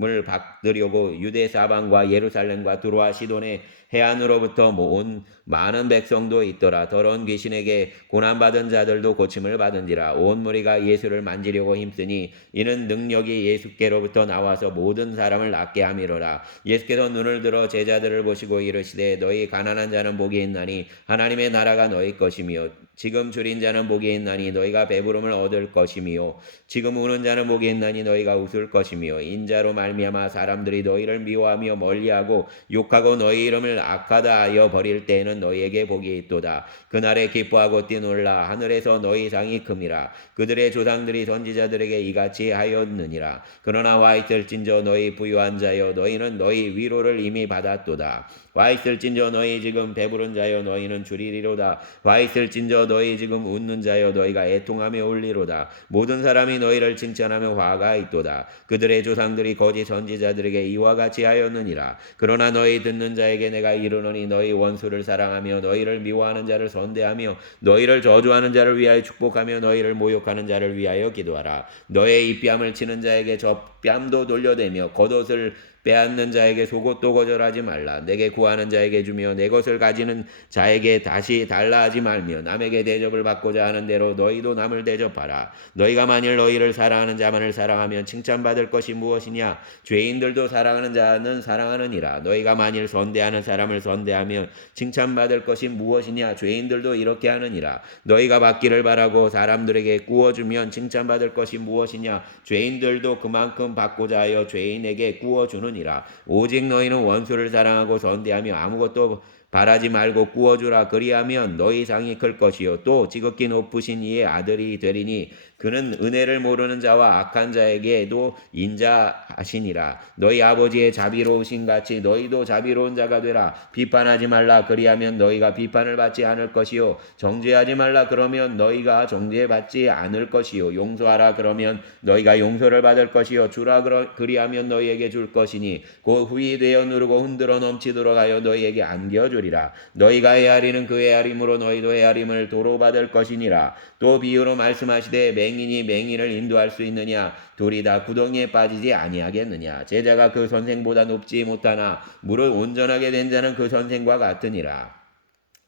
을 받으려고 유대 사방과 예루살렘과 두로와 시돈의 해안으로부터 온 많은 백성도 있더라. 더러운 귀신에게 고난받은 자들도 고침을 받은지라. 온 무리가 예수를 만지려고 힘쓰니 이는 능력이 예수께로부터 나와서 모든 사람을 낫게 함이로라. 예수께서 눈을 들어 제자들을 보시고 이르시되 너희 가난한 자는 복이 있나니 하나님의 나라가 너희 것이며 지금 줄인 자는 복이 있나니 너희가 배부름을 얻을 것이며 지금 우는 자는 복이 있나니 너희가 웃을 것이며 인자로 말미암아 사람들이 너희를 미워하며 멀리하고 욕하고 너희 이름을 악하다 하여 버릴 때에는 너희에게 복이 있도다. 그날에 기뻐하고 뛰놀라. 하늘에서 너희 상이 큼이라. 그들의 조상들이 선지자들에게 이같이 하였느니라. 그러나 와 있을진저 너희 부유한 자여 너희는 너희 위로를 이미 받았도다. 와 있을진저 너희 지금 배부른 자여 너희는 줄이리로다. 와 있을진저 너희 지금 웃는 자여 너희가 애통하며 울리로다. 모든 사람이 너희를 칭찬하며 화가 있도다. 그들의 조상들이 거짓 선지자들에게 이와 같이 하였느니라. 그러나 너희 듣는 자에게 내가 이르노니 너희 원수를 사랑하며 너희를 미워하는 자를 선대하며 너희를 저주하는 자를 위하여 축복하며 너희를 모욕하는 자를 위하여 기도하라. 너의 입뺨을 치는 자에게 저 뺨도 돌려대며 겉옷을 빼앗는 자에게 속옷도 거절하지 말라. 내게 구하는 자에게 주며 내 것을 가지는 자에게 다시 달라 하지 말며 남에게 대접을 받고자 하는 대로 너희도 남을 대접하라. 너희가 만일 너희를 사랑하는 자만을 사랑하면 칭찬받을 것이 무엇이냐? 죄인들도 사랑하는 자는 사랑하느니라. 너희가 만일 선대하는 사람을 선대하면 칭찬받을 것이 무엇이냐? 죄인들도 이렇게 하느니라. 너희가 받기를 바라고 사람들에게 구워주면 칭찬받을 것이 무엇이냐? 죄인들도 그만큼 받고자 하여 죄인에게 구워주느니라. 오직 너희는 원수를 사랑하고 선대하며 아무것도 바라지 말고 구워주라. 그리하면 너희 상이 클 것이요 또 지극히 높으신 이의 아들이 되리니 그는 은혜를 모르는 자와 악한 자에게도 인자하시니라. 너희 아버지의 자비로우신 같이 너희도 자비로운 자가 되라. 비판하지 말라. 그리하면 너희가 비판을 받지 않을 것이요 정죄하지 말라. 그러면 너희가 정죄받지 않을 것이요 용서하라. 그러면 너희가 용서를 받을 것이요 주라. 그리하면 너희에게 줄 것이니 곧 후이 되어 누르고 흔들어 넘치도록 하여 너희에게 안겨주리라. 너희가 헤아리는 그 헤아림으로 너희도 헤아림을 도로 받을 것이니라. 또 비유로 말씀하시되 맹인이 맹인을 인도할 수 있느냐? 둘이 다 구덩이에 빠지지 아니하겠느냐? 제자가 그 선생보다 높지 못하나 무릇 온전하게 된 자는 그 선생과 같으니라.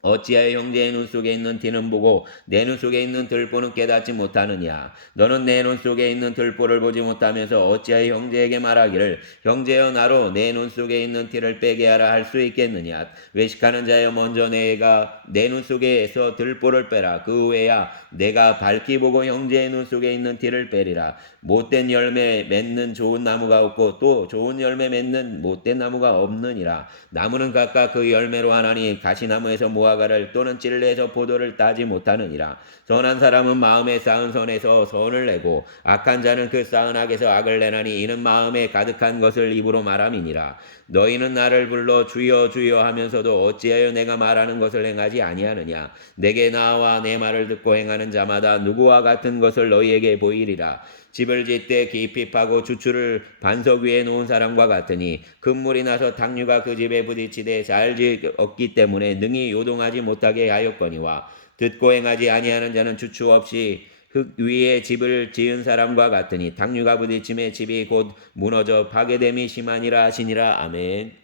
어찌하여 형제의 눈 속에 있는 티는 보고 내 눈 속에 있는 들보는 깨닫지 못하느냐? 너는 내 눈 속에 있는 들보를 보지 못하면서 어찌하여 형제에게 말하기를 형제여 나로 내 눈 속에 있는 티를 빼게 하라 할 수 있겠느냐? 외식하는 자여 먼저 내가 내 눈 속에서 들보를 빼라. 그 후에야 내가 밝히 보고 형제의 눈 속에 있는 티를 빼리라. 못된 열매 맺는 좋은 나무가 없고 또 좋은 열매 맺는 못된 나무가 없느니라. 나무는 각각 그 열매로 하나니 가시나무에서 무화과를 또는 찔레에서 포도를 따지 못하느니라. 선한 사람은 마음에 쌓은 선에서 선을 내고 악한 자는 그 쌓은 악에서 악을 내나니 이는 마음에 가득한 것을 입으로 말함이니라. 너희는 나를 불러 주여 주여 하면서도 어찌하여 내가 말하는 것을 행하지 아니하느냐? 내게 나와 내 말을 듣고 행하는 자마다 누구와 같은 것을 너희에게 보이리라. 집을 짓되 깊이 파고 주추를 반석 위에 놓은 사람과 같으니 금물이 나서 탕류가 그 집에 부딪히되 잘 지었기 때문에 능히 요동하지 못하게 하였거니와 듣고 행하지 아니하는 자는 주추 없이 흙 위에 집을 지은 사람과 같으니 탕류가 부딪힘에 집이 곧 무너져 파괴됨이 심하니라 하시니라. 아멘.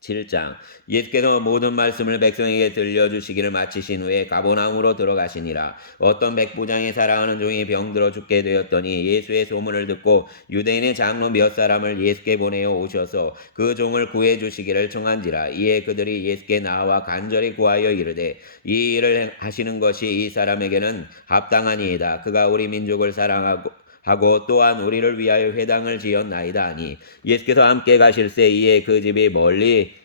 7장 예수께서 모든 말씀을 백성에게 들려주시기를 마치신 후에 가버나움으로 들어가시니라. 어떤 백부장이 사랑하는 종이 병들어 죽게 되었더니 예수의 소문을 듣고 유대인의 장로 몇 사람을 예수께 보내어 오셔서 그 종을 구해 주시기를 청한지라. 이에 그들이 예수께 나와 간절히 구하여 이르되 이 일을 하시는 것이 이 사람에게는 합당하니이다. 그가 우리 민족을 사랑하고 또한 우리를 위하여 회당을 지었나이다 하니 예수께서 함께 가실새 이에 그 집이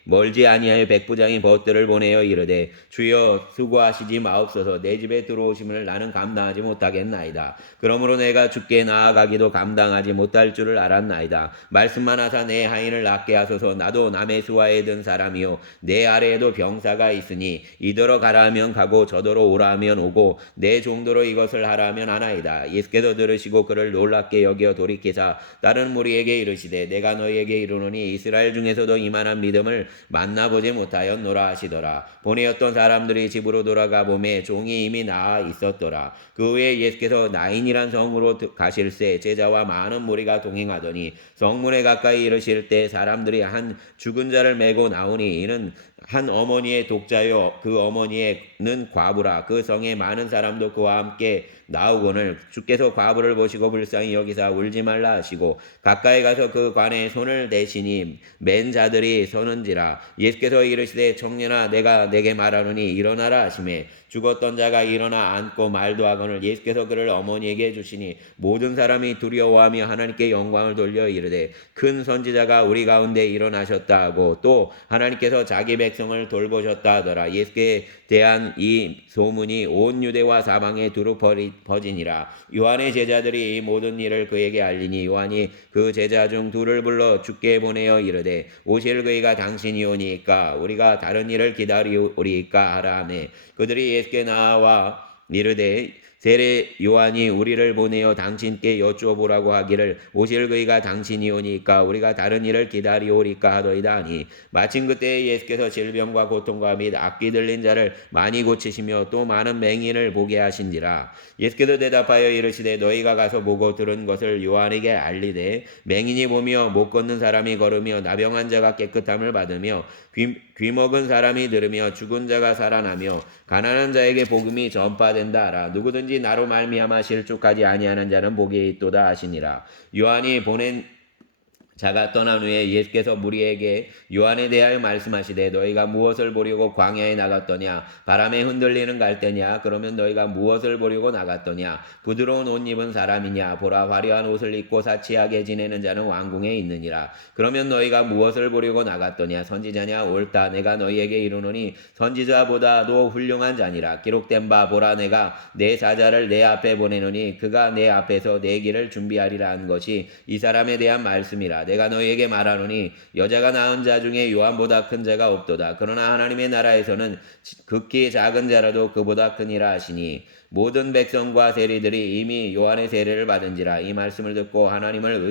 멀지 아니하여 백부장이 벗들을 보내어 이르되 주여 수고하시지 마옵소서. 내 집에 들어오심을 나는 감당하지 못하겠나이다. 그러므로 내가 주께 나아가기도 감당하지 못할 줄을 알았나이다. 말씀만 하사 내 하인을 낫게 하소서. 나도 남의 수하에 든 사람이요 내 아래에도 병사가 있으니 이더러 가라 하면 가고 저더러 오라 하면 오고 내 종도로 이것을 하라 하면 하나이다. 예수께서 들으시고 그를 놀랍게 여겨 돌이키사 다른 무리에게 이르시되 내가 너희에게 이르노니 이스라엘 중에서도 이만한 믿음을 만나보지 못하였노라 하시더라. 보내었던 사람들이 집으로 돌아가 보매 종이 이미 나아 있었더라. 그 후에 예수께서 나인이란 성으로 가실새 제자와 많은 무리가 동행하더니 성문에 가까이 이르실 때 사람들이 한 죽은 자를 메고 나오니 이는 한 어머니의 독자요 그 어머니는 과부라. 그 성에 많은 사람도 그와 함께 나오거늘 주께서 과부를 보시고 불쌍히 여기사 울지 말라 하시고 가까이 가서 그 관에 손을 대시니 맨 자들이 서는지라. 예수께서 이르시되 청년아 내가 내게 말하노니 일어나라 하시매 죽었던 자가 일어나 앉고 말도 하거늘 예수께서 그를 어머니에게 주시니 모든 사람이 두려워하며 하나님께 영광을 돌려 이르되 큰 선지자가 우리 가운데 일어나셨다 하고 또 하나님께서 자기 백성을 돌보셨다 하더라. 예수께 대한 이 소문이 온 유대와 사방에 두루 퍼지니라. 요한의 제자들이 이 모든 일을 그에게 알리니 요한이 그 제자 중 둘을 불러 주께 보내어 이르되 오실 그이가 당신이오니까 우리가 다른 일을 기다리오리까 하라 하매 그들이 예수께 나와 이르되 세례 요한이 우리를 보내어 당신께 여쭈어보라고 하기를 오실 그이가 당신이오니까 우리가 다른 일을 기다리오리까 하더이다 하니 마침 그때에 예수께서 질병과 고통과 및 악귀 들린 자를 많이 고치시며 또 많은 맹인을 보게 하신지라. 예수께서 대답하여 이르시되 너희가 가서 보고 들은 것을 요한에게 알리되 맹인이 보며 못 걷는 사람이 걸으며 나병한 자가 깨끗함을 받으며 귀먹은 사람이 들으며 죽은 자가 살아나며 가난한 자에게 복음이 전파된다 하라. 누구든지 나로 말미암아 실족하지 아니하는 자는 복이 있도다 하시니라. 요한이 보낸 자가 떠난 후에 예수께서 무리에게 요한에 대하여 말씀하시되 너희가 무엇을 보려고 광야에 나갔더냐 바람에 흔들리는 갈대냐 그러면 너희가 무엇을 보려고 나갔더냐 부드러운 옷 입은 사람이냐 보라 화려한 옷을 입고 사치하게 지내는 자는 왕궁에 있느니라. 그러면 너희가 무엇을 보려고 나갔더냐 선지자냐 옳다 내가 너희에게 이르노니 선지자보다도 훌륭한 자니라. 기록된 바 보라 내가 내 사자를 내 앞에 보내노니 그가 내 앞에서 내 길을 준비하리라 한 것이 이 사람에 대한 말씀이라. 내가 너희에게 말하노니 여자가 낳은 자 중에 요한보다 큰 자가 없도다. 그러나 하나님의 나라에서는 극히 작은 자라도 그보다 크니라 하시니 모든 백성과 세리들이 이미 요한의 세례를 받은지라. 이 말씀을 듣고 하나님을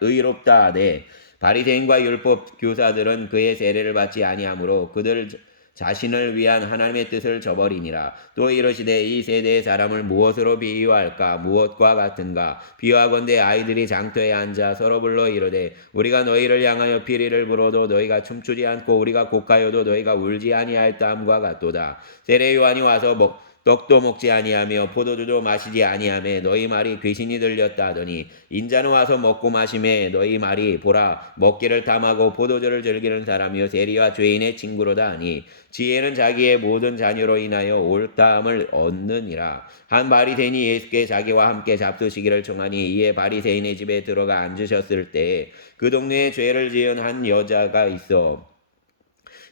의롭다 하되 바리새인과 율법 교사들은 그의 세례를 받지 아니하므로 그들 자신을 위한 하나님의 뜻을 저버리니라. 또 이르시되 이 세대의 사람을 무엇으로 비유할까 무엇과 같은가 비유하건대 아이들이 장터에 앉아 서로 불러 이르되 우리가 너희를 향하여 피리를 불어도 너희가 춤추지 않고 우리가 곡하여도 너희가 울지 아니하였다 함과 같도다. 세례 요한이 와서 떡도 먹지 아니하며 포도주도 마시지 아니하며 너희 말이 귀신이 들렸다 하더니 인자는 와서 먹고 마시매 너희 말이 보라 먹기를 탐하고 포도주를 즐기는 사람이요 세리와 죄인의 친구로다 하니 지혜는 자기의 모든 자녀로 인하여 옳다함을 얻느니라. 한 바리새인이 예수께 자기와 함께 잡수시기를 청하니 이에 바리새인의 집에 들어가 앉으셨을 때에 그 동네에 죄를 지은 한 여자가 있어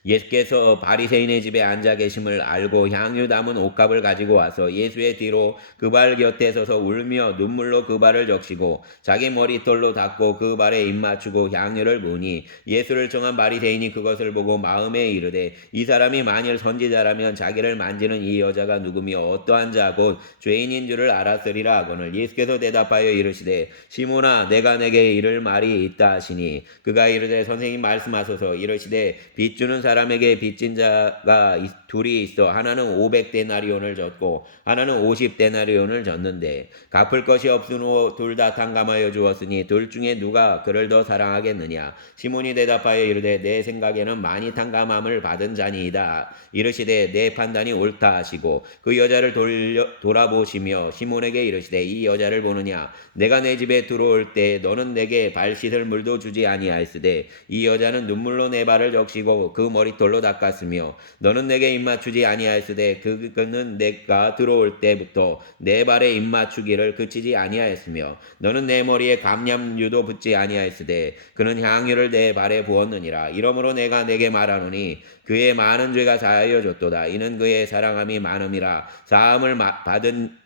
예수께서 바리새인의 집에 앉아 계심을 알고 향유 담은 옷값을 가지고 와서 예수의 뒤로 그 발 곁에 서서 울며 눈물로 그 발을 적시고 자기 머리털로 닦고 그 발에 입 맞추고 향유를 부으니 예수를 청한 바리새인이 그것을 보고 마음에 이르되 이 사람이 만일 선지자라면 자기를 만지는 이 여자가 누구며 어떠한 자 곧 죄인인 줄을 알았으리라 하거늘 예수께서 대답하여 이르시되 시몬아 내가 내게 이를 말이 있다 하시니 그가 이르되 선생님 말씀하소서. 이르시되 빚 주는 사람에게 빚진 자가 둘이 있어 하나는 500데나리온을 졌고 하나는 50데나리온을 졌는데 갚을 것이 없은 후 둘 다 탕감하여 주었으니 둘 중에 누가 그를 더 사랑하겠느냐. 시몬이 대답하여 이르되 내 생각에는 많이 탕감함을 받은 자니이다. 이르시되 내 판단이 옳다 하시고 그 여자를 돌아보시며 시몬에게 이르시되 이 여자를 보느냐 내가 내 집에 들어올 때 너는 내게 발 씻을 물도 주지 아니하였으되 이 여자는 눈물로 내 발을 적시고 그 머리털로 닦았으며 너는 내게 입맞추지 아니하였으되 그는 내가 들어올 때부터 내 발에 입맞추기를 그치지 아니하였으며 너는 내 머리에 감람유도 붓지 아니하였으되 그는 향유를 내 발에 부었느니라. 이러므로 내가 내게 말하노니 그의 많은 죄가 사하여졌도다. 이는 그의 사랑함이 많음이라. 사함을 받은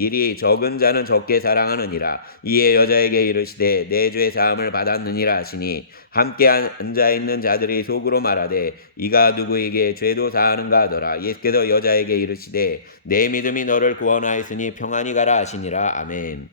일이 적은 자는 적게 사랑하느니라. 이에 여자에게 이르시되 내 죄 사함을 받았느니라 하시니 함께 앉아있는 자들이 속으로 말하되 이가 누구에게 죄도 사하는가 하더라. 예수께서 여자에게 이르시되 내 믿음이 너를 구원하였으니 평안히 가라 하시니라. 아멘.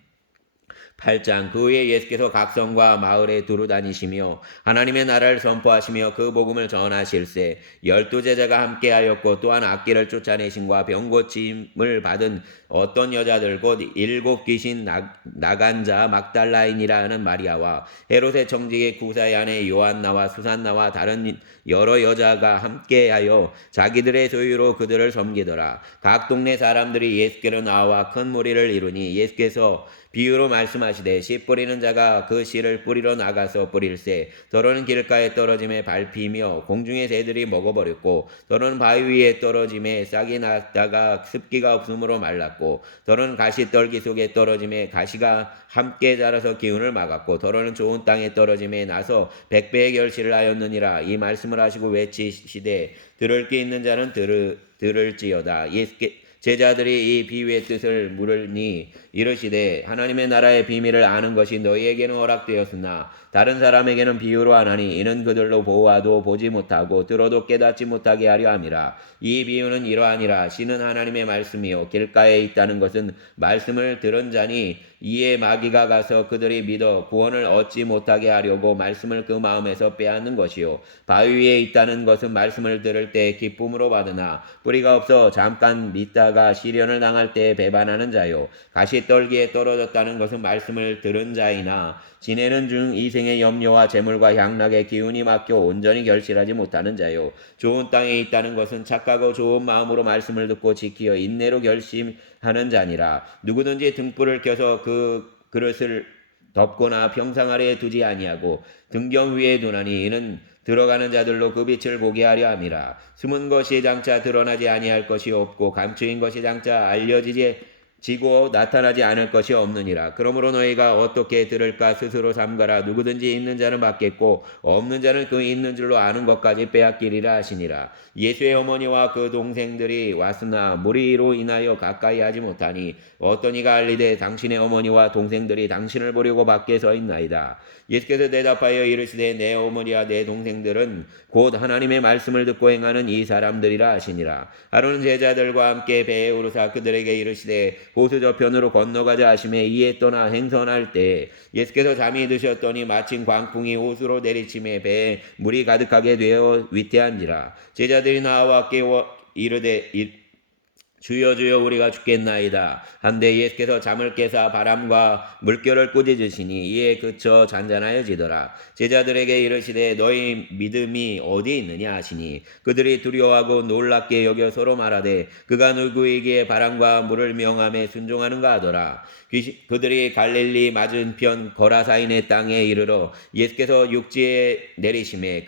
8장 그 후에 예수께서 각 성과 마을에 두루 다니시며 하나님의 나라를 선포하시며 그 복음을 전하실세 12제자가 함께하였고 또한 악기를 쫓아내심과 병 고침을 받은 어떤 여자들 곧 7 귀신 나간 자 막달라인이라 하는 마리아와 헤롯의 청지기 구사의 아내 요한나와 수산나와 다른 여러 여자가 함께하여 자기들의 소유로 그들을 섬기더라. 각 동네 사람들이 예수께로 나와 큰 무리를 이루니 예수께서 비유로 말씀하시니 말씀하시되 씨 뿌리는 자가 그 씨를 뿌리러 나가서 뿌릴새 더러는 길가에 떨어짐에 밟히며 공중의 새들이 먹어버렸고 더러는 바위 위에 떨어짐에 싹이 났다가 습기가 없으므로 말랐고 더러는 가시떨기 속에 떨어짐에 가시가 함께 자라서 기운을 막았고 더러는 좋은 땅에 떨어짐에 나서 백배의 결실을 하였느니라. 이 말씀을 하시고 외치시되 들을 귀 있는 자는 들을지어다. 제자들이 이 비유의 뜻을 물으니 이르시되 하나님의 나라의 비밀을 아는 것이 너희에게는 허락되었으나 다른 사람에게는 비유로 하나니 이는 그들로 보아도 보지 못하고 들어도 깨닫지 못하게 하려 함이라. 이 비유는 이러하니라. 씨는 하나님의 말씀이요 길가에 있다는 것은 말씀을 들은 자니 이에 마귀가 가서 그들이 믿어 구원을 얻지 못하게 하려고 말씀을 그 마음에서 빼앗는 것이요 바위 위에 있다는 것은 말씀을 들을 때 기쁨으로 받으나 뿌리가 없어 잠깐 믿다가 시련을 당할 때 배반하는 자요 가시떨기에 떨어졌다는 것은 말씀을 들은 자이나 지내는 중 이생의 염려와 재물과 향락의 기운이 막혀 온전히 결실하지 못하는 자요 좋은 땅에 있다는 것은 착하고 좋은 마음으로 말씀을 듣고 지키어 인내로 결심하는 자니라. 누구든지 등불을 켜서 그 그릇을 덮거나 평상 아래에 두지 아니하고 등경 위에 두나니 이는 들어가는 자들로 그 빛을 보게 하려 함이라. 숨은 것이 장차 드러나지 아니할 것이 없고 감추인 것이 장차 알려지고 나타나지 않을 것이 없느니라. 그러므로 너희가 어떻게 들을까 스스로 삼가라. 누구든지 있는 자는 받겠고 없는 자는 그 있는 줄로 아는 것까지 빼앗기리라 하시니라. 예수의 어머니와 그 동생들이 왔으나 무리로 인하여 가까이 하지 못하니 어떤 이가 알리되 당신의 어머니와 동생들이 당신을 보려고 밖에 서 있나이다. 예수께서 대답하여 이르시되 내 어머니와 내 동생들은 곧 하나님의 말씀을 듣고 행하는 이 사람들이라 하시니라. 하루는 제자들과 함께 배에 오르사 그들에게 이르시되 호수 저편으로 건너가자 하시매 이에 떠나 행선할 때 예수께서 잠이 드셨더니 마침 광풍이 호수로 내리침에 배에 물이 가득하게 되어 위태한지라. 제자들이 나와 깨워 이르되 주여 주여 우리가 죽겠나이다. 한데 예수께서 잠을 깨사 바람과 물결을 꾸짖으시니 이에 그쳐 잔잔하여지더라. 제자들에게 이르시되 너희 믿음이 어디 있느냐 하시니 그들이 두려워하고 놀랍게 여겨 서로 말하되 그가 누구이기에 바람과 물을 명함에 순종하는가 하더라. 그들이 갈릴리 맞은편 거라사인의 땅에 이르러 예수께서 육지에 내리심에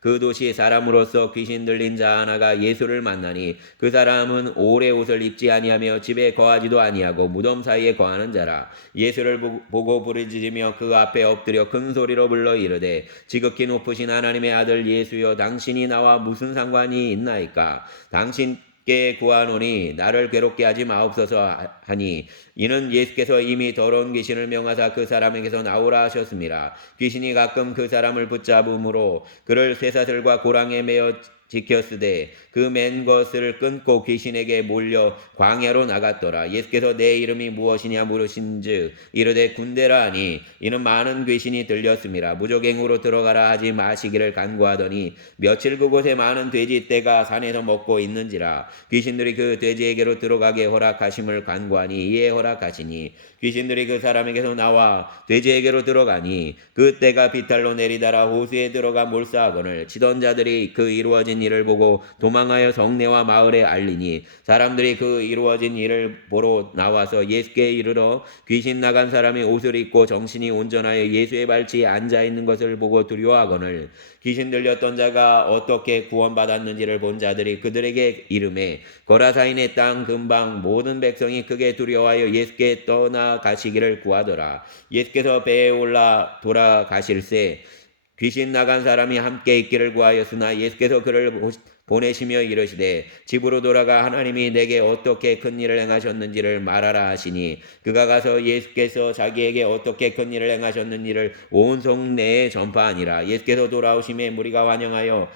그 도시 사람으로서 귀신 들린 자 하나가 예수를 만나니 그 사람은 오래 옷을 입지 아니하며 집에 거하지도 아니하고 무덤 사이에 거하는 자라. 예수를 보고 부르짖으며 그 앞에 엎드려 큰 소리로 불러 이르되 지극히 높으신 하나님의 아들 예수여 당신이 나와 무슨 상관이 있나이까. 당신께 구하노니 나를 괴롭게 하지 마옵소서 하니 이는 예수께서 이미 더러운 귀신을 명하사 그 사람에게서 나오라 하셨습니다. 귀신이 가끔 그 사람을 붙잡음으로 그를 쇠사슬과 고랑에 매어 지켰으되 그 맨 것을 끊고 귀신에게 몰려 광야로 나갔더라. 예수께서 내 이름이 무엇이냐 물으신즉 이르되 군대라 하니 이는 많은 귀신이 들렸습니다. 무적행으로 들어가라 하지 마시기를 간구하더니 며칠 그곳에 많은 돼지떼가 산에서 먹고 있는지라. 귀신들이 그 돼지에게로 들어가게 허락하심을 간구하니 이에 허락하시니 귀신들이 그 사람에게서 나와 돼지에게로 들어가니 그 떼가 비탈로 내리달아 호수에 들어가 몰사하거늘 치던 자들이 그 이루어진 일을 보고 도망하여 성내와 마을에 알리니 사람들이 그 이루어진 일을 보러 나와서 예수께 이르러 귀신 나간 사람이 옷을 입고 정신이 온전하여 예수의 발치에 앉아 있는 것을 보고 두려워하거늘 귀신 들렸던 자가 어떻게 구원받았는지를 본 자들이 그들에게 이르매 거라사인의 땅 근방 모든 백성이 크게 두려워하여 예수께 떠나가시기를 구하더라. 예수께서 배에 올라 돌아가실새 귀신 나간 사람이 함께 있기를 구하였으나 예수께서 그를 보내시며 이르시되 집으로 돌아가 하나님이 내게 어떻게 큰 일을 행하셨는지를 말하라 하시니 그가 가서 예수께서 자기에게 어떻게 큰 일을 행하셨는지를 온 성내에 전파하니라. 예수께서 돌아오심에 무리가 환영하여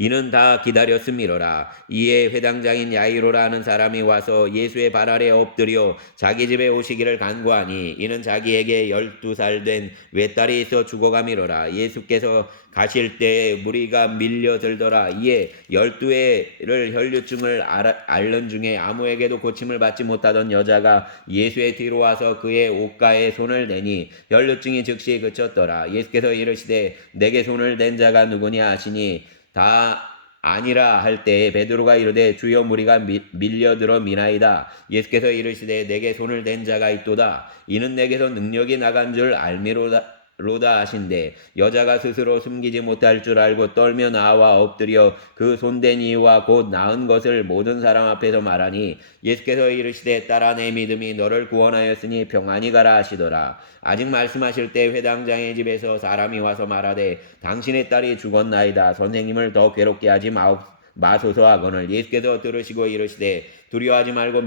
이는 다 기다렸음이로라. 이에 회당장인 야이로라 하는 사람이 와서 예수의 발 아래 엎드려 자기 집에 오시기를 간구하니 이는 자기에게 12살 된 외딸이 있어 죽어가미로라. 예수께서 가실 때에 무리가 밀려들더라. 이에 12회를 혈류증을 앓는 중에 아무에게도 고침을 받지 못하던 여자가 예수의 뒤로 와서 그의 옷가에 손을 대니 혈류증이 즉시 그쳤더라. 예수께서 이르시되 내게 손을 댄 자가 누구냐 하시니 다 아니라 할 때에 베드로가 이르되 주여 무리가 밀려들어 미나이다. 예수께서 이르시되 내게 손을 댄 자가 있도다. 이는 내게서 능력이 나간 줄 알미로다 하신대 여자가 스스로 숨기지 못할 줄 알고 떨며 나와 엎드려 그 손댄 이유와 곧 나은 것을 모든 사람 앞에서 말하니 예수께서 이르시되 딸아 내 믿음이 너를 구원하였으니 평안히 가라 하시더라. 아직 말씀하실 때 회당장의 집에서 사람이 와서 말하되 당신의 딸이 죽었나이다. 선생님을 더 괴롭게 하지 마소서 하거늘 예수께서 들으시고 이르시되 두려워하지 말고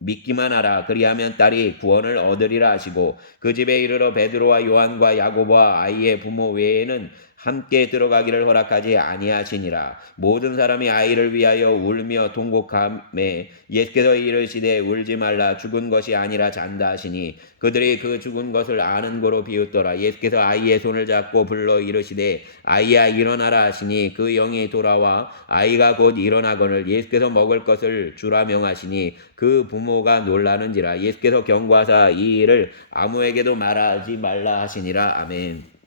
믿기만 하라. 그리하면 딸이 구원을 얻으리라 하시고 그 집에 이르러 베드로와 요한과 야고보와 아이의 부모 외에는 함께 들어가기를 허락하지 아니하시니라. 모든 사람이 아이를 위하여 울며 통곡하매 예수께서 이르시되 울지 말라. 죽은 것이 아니라 잔다 하시니 그들이 그 죽은 것을 아는 거로 비웃더라. 예수께서 아이의 손을 잡고 불러 이르시되 아이야 일어나라 하시니 그 영이 돌아와 아이가 곧 일어나거늘 예수께서 먹을 것을 주라 명하시니 그 부모가 놀라는지라. 예수께서 경고하사 이 일을 아무에게도 말하지 말라 하시니라. 아멘.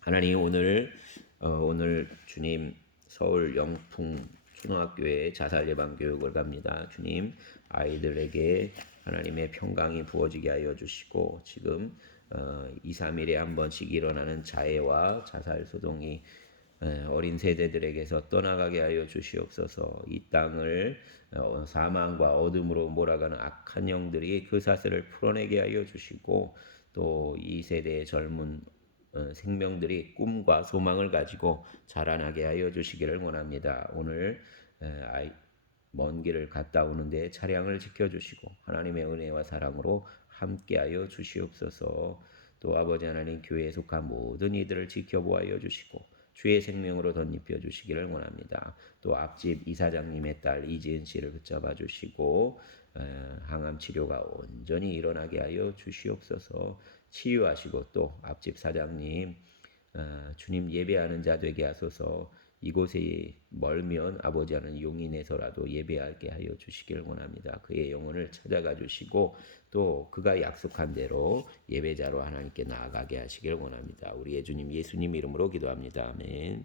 하나님 오늘 주님 서울 영풍 초등학교에 자살 예방 교육을 갑니다. 주님 아이들에게 하나님의 평강이 부어지게 하여 주시고 지금 2, 3일에 한 번씩 일어나는 자해와 자살 소동이 어린 세대들에게서 떠나가게 하여 주시옵소서. 이 땅을 사망과 어둠으로 몰아가는 악한 영들이 그 사슬을 풀어내게 하여 주시고 또 이 세대의 젊은 생명들이 꿈과 소망을 가지고 자라나게 하여 주시기를 원합니다. 오늘 먼 길을 갔다 오는데 차량을 지켜주시고 하나님의 은혜와 사랑으로 함께하여 주시옵소서. 또 아버지 하나님 교회에 속한 모든 이들을 지켜보아여 주시고 주의 생명으로 덧입혀 주시기를 원합니다. 또 앞집 이사장님의 딸 이지은 씨를 붙잡아 주시고 항암 치료가 온전히 일어나게 하여 주시옵소서. 치유하시고 또 앞집 사장님 주님 예배하는 자 되게 하소서. 이곳에 멀면 아버지 하는 용인에서라도 예배하게 하여 주시길 원합니다. 그의 영혼을 찾아가 주시고 또 그가 약속한 대로 예배자로 하나님께 나아가게 하시길 원합니다. 우리의 주님 예수님 이름으로 기도합니다. 아멘.